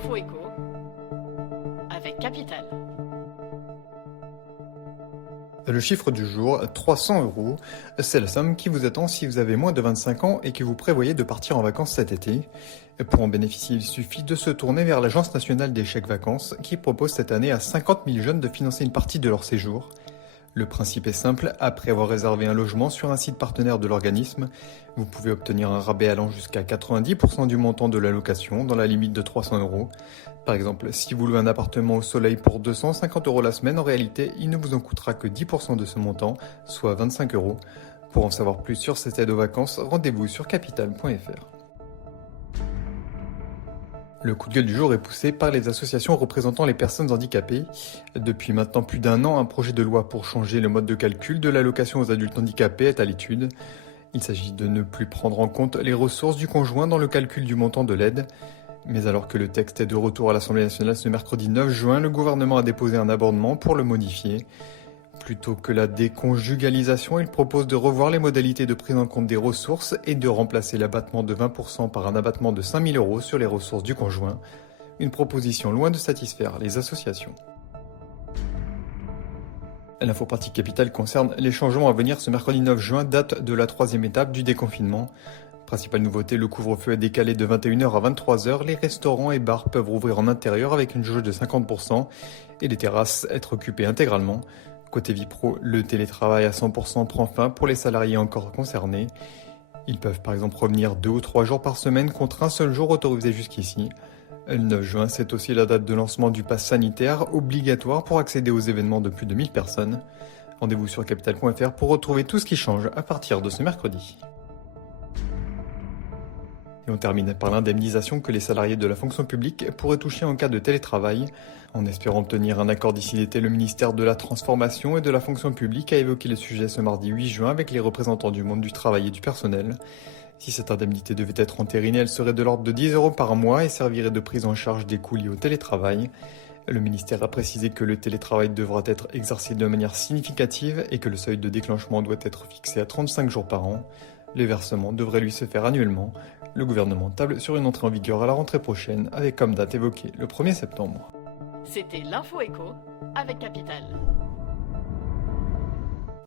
l'info éco avec Capital. Le chiffre du jour, 300 €, c'est la somme qui vous attend si vous avez moins de 25 ans et que vous prévoyez de partir en vacances cet été. Pour en bénéficier, il suffit de se tourner vers l'Agence nationale des chèques vacances qui propose cette année à 50 000 jeunes de financer une partie de leur séjour. Le principe est simple, après avoir réservé un logement sur un site partenaire de l'organisme, vous pouvez obtenir un rabais allant jusqu'à 90% du montant de la location dans la limite de 300 €. Par exemple, si vous louez un appartement au soleil pour 250 € la semaine, en réalité, il ne vous en coûtera que 10% de ce montant, soit 25 €. Pour en savoir plus sur cette aide aux vacances, rendez-vous sur capital.fr. Le coup de gueule du jour est poussé par les associations représentant les personnes handicapées. Depuis maintenant plus d'un an, un projet de loi pour changer le mode de calcul de l'allocation aux adultes handicapés est à l'étude. Il s'agit de ne plus prendre en compte les ressources du conjoint dans le calcul du montant de l'aide. Mais alors que le texte est de retour à l'Assemblée nationale ce mercredi 9 juin, le gouvernement a déposé un amendement pour le modifier. Plutôt que la déconjugalisation, il propose de revoir les modalités de prise en compte des ressources et de remplacer l'abattement de 20% par un abattement de 5 000 € sur les ressources du conjoint. Une proposition loin de satisfaire les associations. L'info pratique capitale concerne les changements à venir ce mercredi 9 juin, date de la 3e étape du déconfinement. Principale nouveauté, le couvre-feu est décalé de 21h à 23h, les restaurants et bars peuvent rouvrir en intérieur avec une jauge de 50% et les terrasses être occupées intégralement. Côté vie pro, le télétravail à 100% prend fin pour les salariés encore concernés. Ils peuvent par exemple revenir 2 ou 3 jours par semaine contre un seul jour autorisé jusqu'ici. Le 9 juin, c'est aussi la date de lancement du pass sanitaire obligatoire pour accéder aux événements de plus de 1000 personnes. Rendez-vous sur capital.fr pour retrouver tout ce qui change à partir de ce mercredi. Et on termine par l'indemnisation que les salariés de la fonction publique pourraient toucher en cas de télétravail. En espérant obtenir un accord d'ici l'été, le ministère de la Transformation et de la fonction publique a évoqué le sujet ce mardi 8 juin avec les représentants du monde du travail et du personnel. Si cette indemnité devait être entérinée, elle serait de l'ordre de 10 € par mois et servirait de prise en charge des coûts liés au télétravail. Le ministère a précisé que le télétravail devra être exercé de manière significative et que le seuil de déclenchement doit être fixé à 35 jours par an. Les versements devraient lui se faire annuellement. Le gouvernement table sur une entrée en vigueur à la rentrée prochaine avec comme date évoquée le 1er septembre. C'était l'info éco avec Capital.